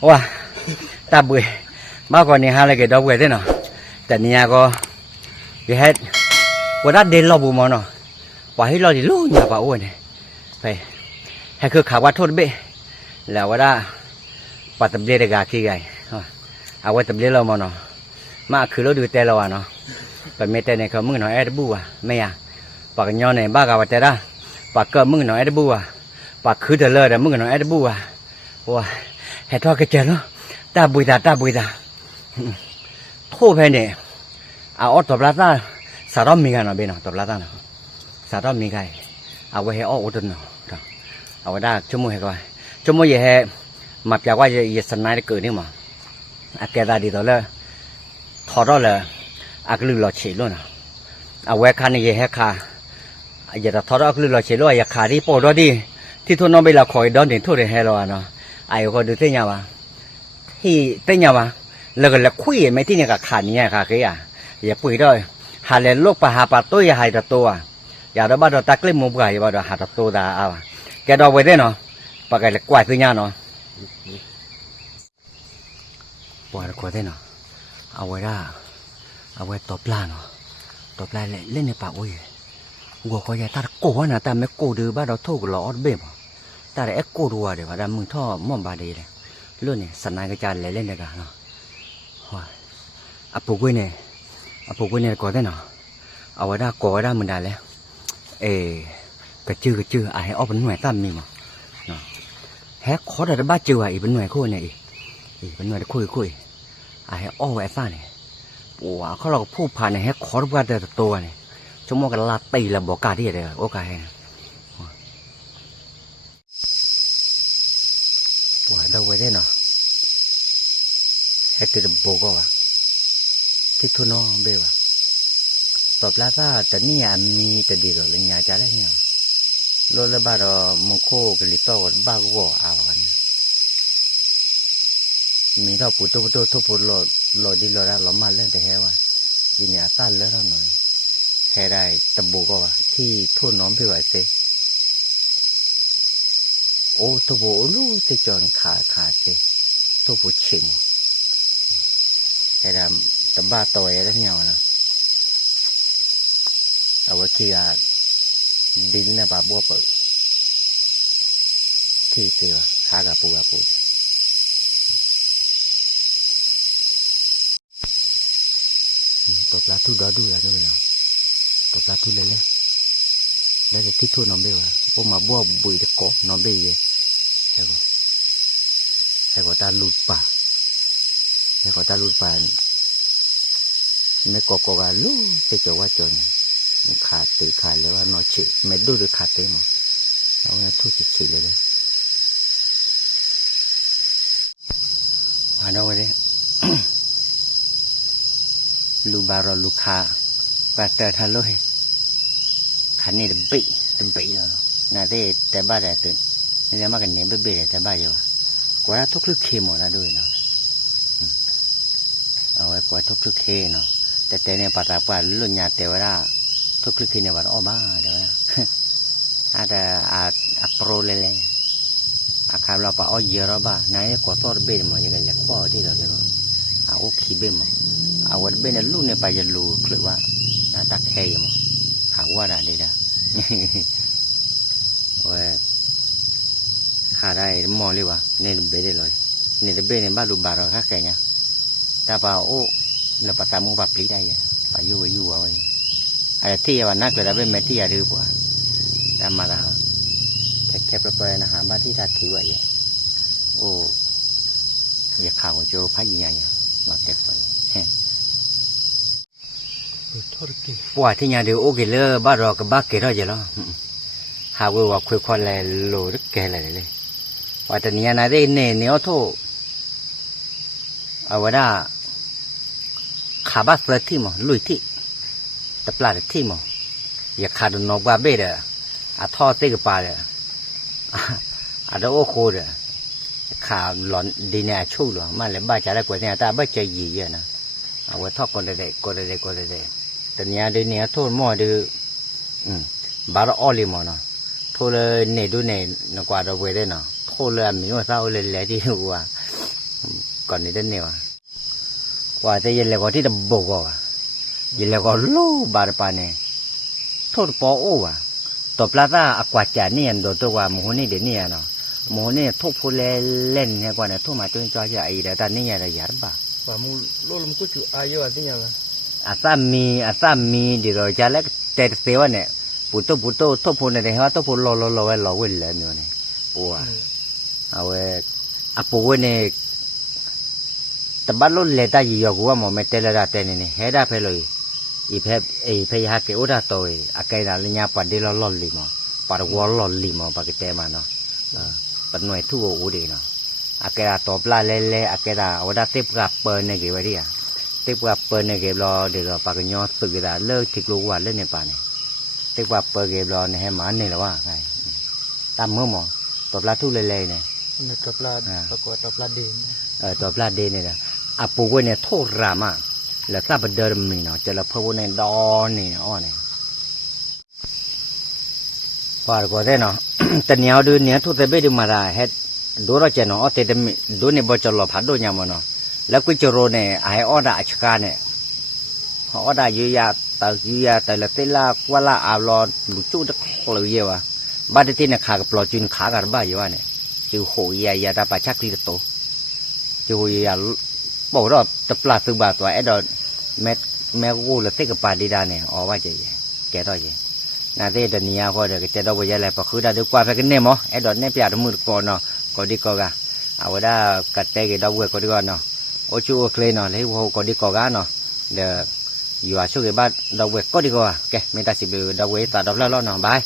哇，大不，包括你还来给到位的呢，但你那个也还，我那点老不嘛呢，ว่าให้เราดิลูกอย่าป่าอ้วนไปให้คือข่าวว่าโทษเบ้แล้วว่าได้ปัตตานีเด็กกี่ไงเอาไว้ตำเลียเรามาเนาะมาคือเราดูแต่เราเนาะไปเมตแต่เนี่ยเขามึงหน่อยแอดบัวไม่อ่ะปากย้อนเนี่ยบ้ากว่าแต่ละปากเกิดมึงหน่อยแอดบัวปากคือเดลเลยแต่มึงหน่อยแอดบัวว้าให้ทอดกระเจิดเนาะตาบุยตาโทษไปเนี่ยเอาอดตบลาตาสารมีกันเนาะเบนเนาะตบลาตาเนาะสารมีกันเอาไว้ให้อดเนาะเอาไว้ได้ชั่วโมงให้ก่อนชั่วโมงยังให้มาจากว่าจะสนายได้เกิดนี่มั้งอาแกได้ดีต่อเลยถอดแล้วอาก็ลืมหลอดเฉยล้วนนะเอาไว้คันนี่ยังให้ขาอย่าถอดเอาก็ลืมหลอดเฉยล้วนอย่าขาที่ปวดดีที่ทุนน้องไปเราคอยดอนถึงทุเรียนให้เราเนาะไอ้ก็ดูเต้นยาวะที่เต้นยาวะแล้วก็แล้วคุยไม่ที่เนี่ยกับขานี่ขาเกยอย่าปุ๋ยด้วยหาเล่นลูกปลาหาปลาตัวอย่าหายตัวอย่าเราบ้านเราตะเกียบมุกอย่าบ้านเราหาตัวตาเอาแกดอกไว้ได้เนาะปากไก่กวาดขึ้นยาเนาะปล่อยกวาดได้เนาะเอาไว้ได้เอาไว้ตบปลาเนาะตบปลาเล่นในป่าโอ้ยวัวก็ยังตัดโก้นะแต่ไม่โก้ดื้อบ้านเราทุกหล่อเบี้ยแต่ไอ้โก้ดัวเดี๋ยวว่ามึงท่อม่อมบาดีเลยเรื่องนี้สนายกระจายเล่นได้กันเนาะว้าอาปุกุ้ยเนี่ยกวาดได้เนาะเอาไว้ได้กวาดได้มึงได้แล้วกระจือไอ้ออกเป็นหน่วยตั้มมีมั้งเนาะแฮกขอได้บ้าจือไอ้เป็นหน่วยคู่เนี่ยอีเป็นหน่วยคุยไอ้ออกไอ้ฟ้าเนี่ยปัวเขาเราพูดผ่านเนี่ยแฮกขอได้บ้าแต่ตัวเนี่ยชั่วโมงกันลาตีละบอกกาที่เดียวโอกาสเนี่ยปัวเราไว้ได้เนาะให้ติดบอกก็ว่าที่ทุนน้องเบ้ว่าตอบแล้วว่าแต่นี่มีแต่ดีหรอกเลยเนี่ยจะได้เนี่ยรถแล้วบ้านเรามงโคกลิโต้บ้าก็เอาเนี่ยมีเท่าปุ๋ยทุบปุ๋ยโหลดดีโหลดได้หล่อมาเล่นแต่แค่ว่าอีเนี่ยตั้นแล้วหน่อยแค่ได้ตะบูก็ว่าที่ทุ่นน้องพี่ว่าเซโอ้ตะบูรู้จะจอนขาเซตะบูชิมแค่ได้ตะบ้าตัวอะไรเนี่ยนะเอาไว้ที่ดินเนี่ยปลาบัวเปิดที่เตียวหากับปูตบลาทุดอดูละด้วยเนาะตบลาทุเลยแล้วจะที่ทุ่นน้องเบี้ยโอ้มาบัวบุยตะโกน้องเบี้ยให้ก็ตาลุดป่าไม่กอกกันลู่จะเจอว่าจนขาดเลยว่านอชิไม่ดูหรือขาดเต็มมั้งแล้วเนี่ยทุกสิ่งเลยว่าน้องไว้เลยลูบารอลูกค้าปัตเตอร์ทันเลยขันนี่เดบีแล้วน่าจะแต่บ้าแต่ตื่นนี่มากันเนี่ยเบีแต่บ้าอยู่กว่าทุกลึกเข้มหมดแล้วด้วยเนาะเอาไว้กว่าทุกลึกเข้มเนาะแต่เนี่ยปัตตาปาลุ่นยาเทวราทุกคลิกเนี่ยว่าอ้อบ้าเดี๋ยวนะอาจจะโปรเลยอาคาเราป่าอ้อเยอะแล้วบ้านายก็ทอดเบนมาอย่างเงี้ยข้อที่เราเดี๋ยวเอาโอเคเบนมาเอาวันเบนเนี่ยลูกเนี่ยไปจะรู้คลิกว่าตักแค่ยังมาหาว่าได้ได้เว้ยหาได้มอเลยวะเนี่ยเบนเลยเนี่ยเบนเนี่ยบ้านลูกบาร์เราแค่เนี้ยแต่ป่าโอ้เราปัตตามุบับปลีได้ยังป่าอยู่เอาไว้ไอ้ที่วันนักเลยได้เป็นแม่ที่อะไรกว่าแต่มาแล้วแค่ประเมินอาหารมาที่ทัดถือไว้โอ้อยากข่าวโจพายใหญ่เราเก็บไปปวดที่ยังเดี๋ยวโอเคเลยบ้านเรากับบ้านเกล้อจะแล้วหาว่าคุยคนเลยโหลดแก่เลยว่าแต่เนี่ยนะได้เนี่ยโทษเอาไว้ได้ขาบ้าเสือที่มั้งลุยที่ตะปลาที่มั้งอยากขาดนกว่าเบ็ดท่อเตกปลาโอ้โคเด้ขาหลอนดีเนี่ยชู้หรอมาเลยบ้าจะได้กว่าเนี่ยแต่บ้าใจยีเยอะนะเอาไว้ทอดคนเด็กแต่เนี่ยเดี๋ยวเนี่ยโทษหม้อดูบาร์อ้อลิมอนะโทษเลยเนี่ยดูเนี่ยนกว่าเราเวได้เนาะโทษเลยมีว่าเศร้าเลยที่หัว còn đi đến nhiều qua tới giờ là cóที่ดับโบกอ่ะgiờ là có lúบาร์ปาเนี่ยทุกปอโอ้อ่ะตบลาตาอากวาจานี่อันโดตัวว่าหมูนี่เดี๋ยวนี้เนาะหมูนี่ทุกผู้เล่นเนี่ยกว่าเนี่ยทุกมาจนจ่อจะไอ้เดี๋ยวตอนนี้อะไรยากบ้าว่ามูโลลมก็จุอายุอะไรอย่างเงี้ยอาซามีเดี๋ยวจะเล็กแต่เสียวเนี่ยปุตโตทุกผู้เนี่ยเหรอทุกผู้รอไว้รอไว้เลยเนี่ยปัวเอาไว้อาปัวเนี่ยแต่บ้านรุ่นเล็กได้ยี่กูว่าหมอไม่เตลระแต่เนี่ยเฮด้าเพลอยอีเพยฮักเกอุดาโตยอาเกน่าลิญาปันเดลลอลลิมอปารวอลลอลลิมอปากเตมาเนาะปันหน่วยทั่วอูดีเนาะอาเกน่าตบลาเล่อาเกน่าอุดาเทปกับเปิลเนี่ยเกี่ยวกับเนี่ยเทปกับเปิลเนี่ยเกี่ยวรอเดี๋ยวปากยอสึกได้เลิกทิกลูกว่าเล่นเนี่ยป่าเนี่ยเทปกับเปิลเกี่ยวรอเนี่ยให้หมาเนี่ยหรอวะไงตามเมื่อหมอตบลาทุเล่เนี่ยตบลาตบตบลาเดนตบลาเดนเนี่ยอาปูเวเนี่ยโทษรามาแล้วถ้าเป็นเดิมนี่เนาะจะละพวกเนี่ยดอนนี่อ๋อเนี่ยพอก็ได้เนาะแต่เนี้ยดูเนี้ยทุกแต่เบ็ดมาได้เฮ็ดดูเราจะเนาะแต่เดิมดูเนี่ยบ่จะหลบพัดดูเนี่ยมันเนาะแล้วก็จะโรเนี่ยไอ้ออดาชกาเนี่ยออดาอยู่ยาแต่ละเตล่ากว่าละอาลอลุจุดเลยเยอะวะบ้านที่เนี่ยขากับปลอจุนขากันบ้าอยู่วะเนี่ยจูโหยาตาปะชักลีโตจูยาบอกว่าตะปลาตึงบาตัวไอ้ดอนแม่กูเลยเตะกับปลาดีดาเนี่ยอ๋อว่าจะแกต่อจะน่าเตะเดี๋ยวนี้พอเดี๋ยวจะดอกบัวใหญ่เลยพอคือได้ดูกว่าไปกันเนี่ยมั้งไอ้ดอนเนี่ยเปียกมือก่อนเนาะก็ดีก็กะเอาไว้ได้กัดเตะกับดอกบัวก็ดีก่อนเนาะโอ้ชูเคลเนาะเลยหัวก็ดีก็กะเนาะเดี๋ยวอยู่อาช่วยกับบ้านดอกบัวก็ดีกว่าแกไม่ตัดสิบดอกบัวตัดดอกแล้วเนาะบาย